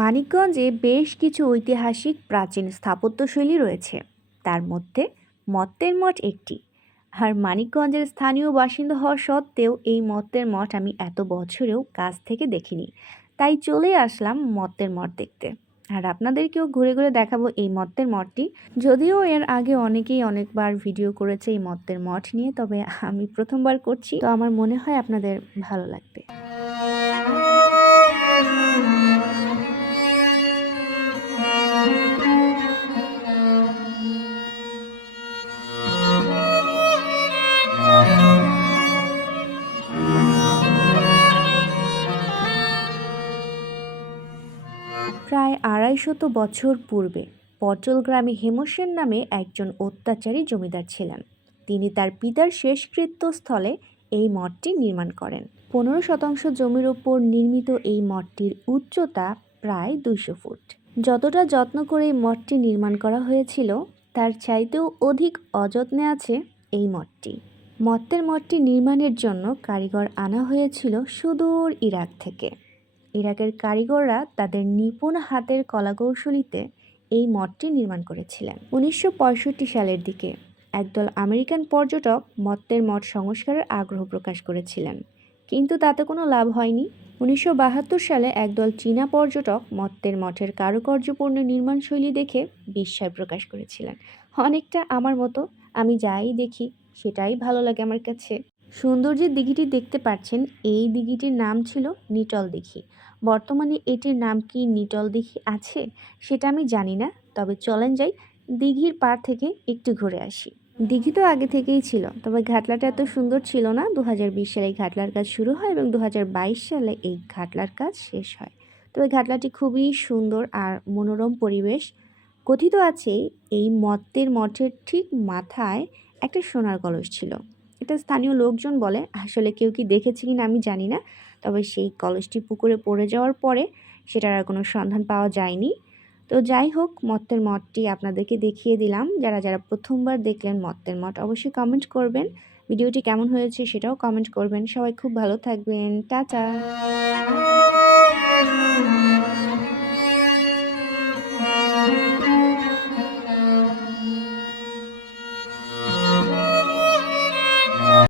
মানিকগঞ্জে বেশ কিছু ঐতিহাসিক প্রাচীন স্থাপত্যশৈলী রয়েছে, তার মধ্যে মত্তের মঠ একটি। আর মানিকগঞ্জের স্থানীয় বাসিন্দা হওয়া সত্ত্বেও এই মত্তের মঠ আমি এত বছরেও কাছ থেকে দেখিনি, তাই চলে আসলাম মত্তের মঠ দেখতে। আর আপনাদেরকেও ঘুরে ঘুরে দেখাবো এই মত্তের মঠটি। যদিও এর আগে অনেকেই অনেকবার ভিডিও করেছে এই মত্তের মঠ নিয়ে, তবে আমি প্রথমবার করছি, তো আমার মনে হয় আপনাদের ভালো লাগবে। প্রায় ২৫০ বছর পূর্বে পটল গ্রামে হেমসেন নামে একজন অত্যাচারী জমিদার ছিলেন। তিনি তার পিতার শেষকৃত্য স্থলে এই মঠটি নির্মাণ করেন। ১৫% জমির ওপর নির্মিত এই মঠটির উচ্চতা প্রায় ২০০ ফুট। যতটা যত্ন করে এই মঠটি নির্মাণ করা হয়েছিল তার চাইতেও অধিক অযত্নে আছে এই মঠটি। মত্তের মঠটি নির্মাণের জন্য কারিগর আনা হয়েছিল সুদূর ইরাক থেকে। ইরাকের কারিগররা তাদের নিপুণ হাতের কলাকৌশলীতে এই মঠটি নির্মাণ করেছিলেন। ১৯৬৫ সালের দিকে একদল আমেরিকান পর্যটক মত্তের মঠ সংস্কারের আগ্রহ প্রকাশ করেছিলেন, কিন্তু তাতে কোনো লাভ হয়নি। ১৯৭২ সালে একদল চীনা পর্যটক মত্তের মঠের কারুকার্যপূর্ণ নির্মাণশৈলী দেখে বিস্ময় প্রকাশ করেছিলেন। অনেকটা আমার মতো, আমি যাই দেখি সেটাই ভালো লাগে আমার কাছে। সুন্দর যে দিঘিটি দেখতে পাচ্ছেন, এই দিঘিটির নাম ছিল নিটল দিঘি। বর্তমানে এটির নাম কি নিটল দিঘি আছে সেটা আমি জানি না, তবে চলেন যাই দিঘির পাড় থেকে একটু ঘুরে আসি। দিঘি তো আগে থেকেই ছিল, তবে ঘাটলাটা এত সুন্দর ছিল না। ২০২০ সালে এই ঘাটলার কাজ শুরু হয় এবং ২০২২ সালে এই ঘাটলার কাজ শেষ হয়। তবে ঘাটলাটি খুবই সুন্দর আর মনোরম পরিবেশ। কথিত আছে এই মত্তের মঠের ঠিক মাথায় একটা সোনার কলস ছিল। এটা স্থানীয় লোকজন বলে, আসলে কেউ কি দেখেছে কিনা আমি জানি না। তবে সেই কলসটি পুকুরে পড়ে যাওয়ার পরে সেটার আর কোনো সন্ধান পাওয়া যায়নি। তো যাই হোক, মত্তের মঠটি আপনাদেরকে দেখিয়ে দিলাম। যারা যারা প্রথমবার দেখলেন মত্তের মঠ অবশ্যই কমেন্ট করবেন। ভিডিওটি কেমন হয়েছে সেটাও কমেন্ট করবেন। সবাই খুব ভালো থাকবেন। টাটা।